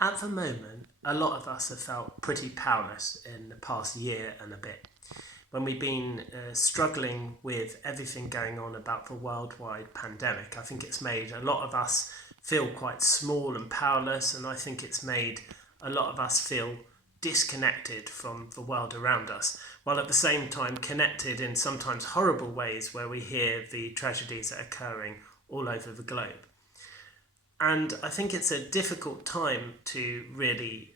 At the moment, a lot of us have felt pretty powerless in the past year and a bit. When we've been struggling with everything going on about the worldwide pandemic, I think it's made a lot of us feel quite small and powerless, and I think it's made a lot of us feel disconnected from the world around us, while at the same time connected in sometimes horrible ways where we hear the tragedies that are occurring all over the globe. And I think it's a difficult time to really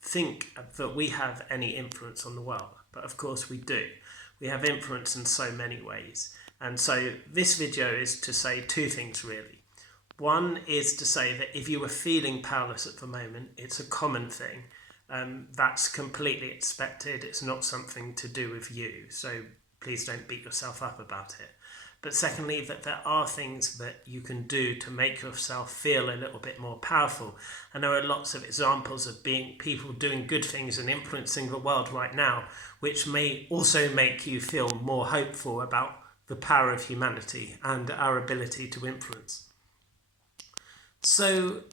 think that we have any influence on the world. But of course we do. We have influence in so many ways. And so this video is to say two things really. One is to say that if you are feeling powerless at the moment, it's a common thing. That's completely expected. It's not something to do with you. So please don't beat yourself up about it. But secondly, that there are things that you can do to make yourself feel a little bit more powerful. And there are lots of examples of being people doing good things and influencing the world right now, which may also make you feel more hopeful about the power of humanity and our ability to influence. So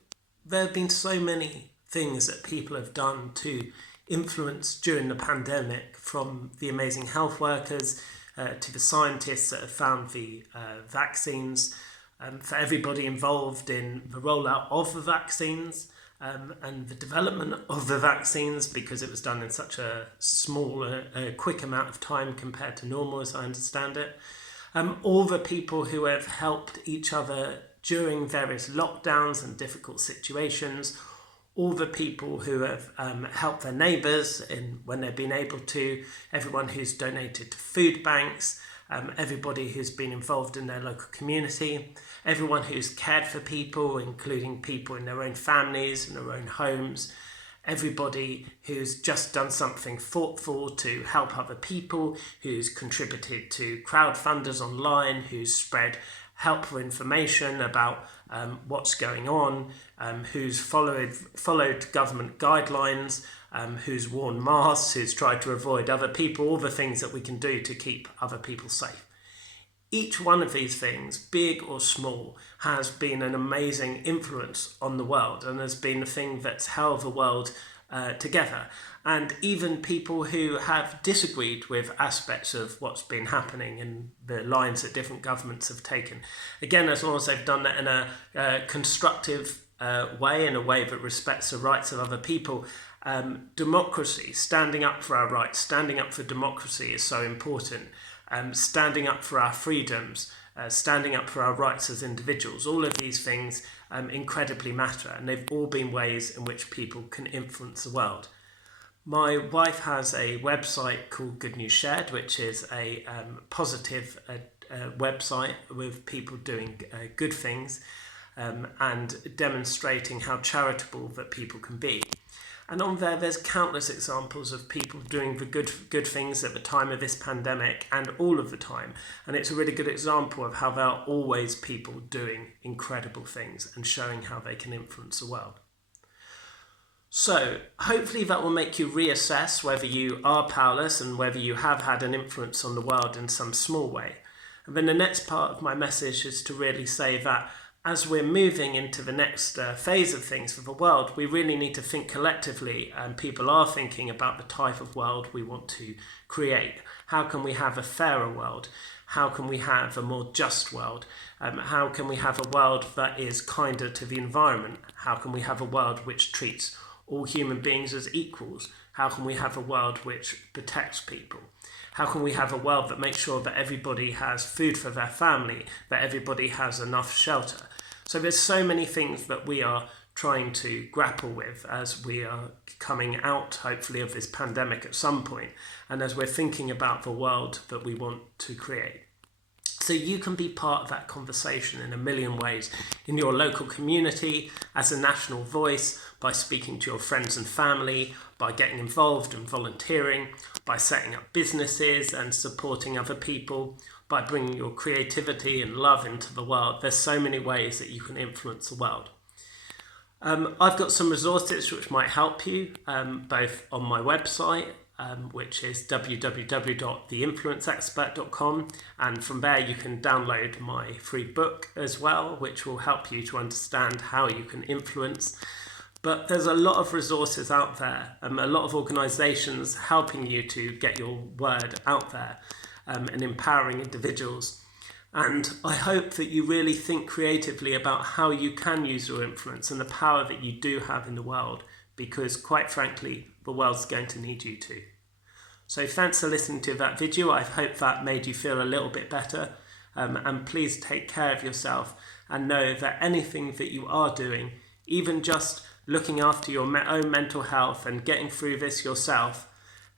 there have been so many things that people have done to influence during the pandemic, from the amazing health workers to the scientists that have found the vaccines, for everybody involved in the rollout of the vaccines and the development of the vaccines, because it was done in such a small, quick amount of time compared to normal, as I understand it. All the people who have helped each other during various lockdowns and difficult situations, all the people who have helped their neighbours when they've been able to, everyone who's donated to food banks, everybody who's been involved in their local community, everyone who's cared for people, including people in their own families and their own homes, everybody who's just done something thoughtful to help other people, who's contributed to crowdfunders online, who's spread helpful information about what's going on, who's followed government guidelines, who's worn masks, who's tried to avoid other people, all the things that we can do to keep other people safe. Each one of these things, big or small, has been an amazing influence on the world and has been the thing that's held the world together. And even people who have disagreed with aspects of what's been happening and the lines that different governments have taken. Again, as long as they've done that in a constructive way, in a way that respects the rights of other people. Democracy, standing up for our rights, standing up for democracy is so important. Standing up for our freedoms, standing up for our rights as individuals, all of these things incredibly matter, and they've all been ways in which people can influence the world. My wife has a website called Good News Shared, which is a positive website with people doing good things and demonstrating how charitable that people can be. And on there's countless examples of people doing the good things at the time of this pandemic and all of the time. And it's a really good example of how there are always people doing incredible things and showing how they can influence the world. So hopefully that will make you reassess whether you are powerless and whether you have had an influence on the world in some small way. And then the next part of my message is to really say that as we're moving into the next phase of things for the world, we really need to think collectively, and people are thinking about the type of world we want to create. How can we have a fairer world? How can we have a more just world? How can we have a world that is kinder to the environment? How can we have a world which treats all human beings as equals? How can we have a world which protects people? How can we have a world that makes sure that everybody has food for their family, that everybody has enough shelter? So there's so many things that we are trying to grapple with as we are coming out, hopefully, of this pandemic at some point, and as we're thinking about the world that we want to create. So you can be part of that conversation in a million ways, in your local community, as a national voice, by speaking to your friends and family, by getting involved and volunteering, by setting up businesses and supporting other people, by bringing your creativity and love into the world. There's so many ways that you can influence the world. I've got some resources which might help you, both on my website, which is www.theinfluenceexpert.com, and from there you can download my free book as well, which will help you to understand how you can influence. But there's a lot of resources out there, a lot of organisations helping you to get your word out there, and empowering individuals. And I hope that you really think creatively about how you can use your influence and the power that you do have in the world, because quite frankly, the world's going to need you to. So thanks for listening to that video. I hope that made you feel a little bit better. And please take care of yourself and know that anything that you are doing, even just looking after your own mental health and getting through this yourself,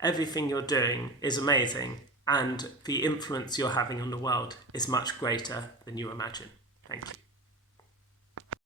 everything you're doing is amazing, and the influence you're having on the world is much greater than you imagine. Thank you.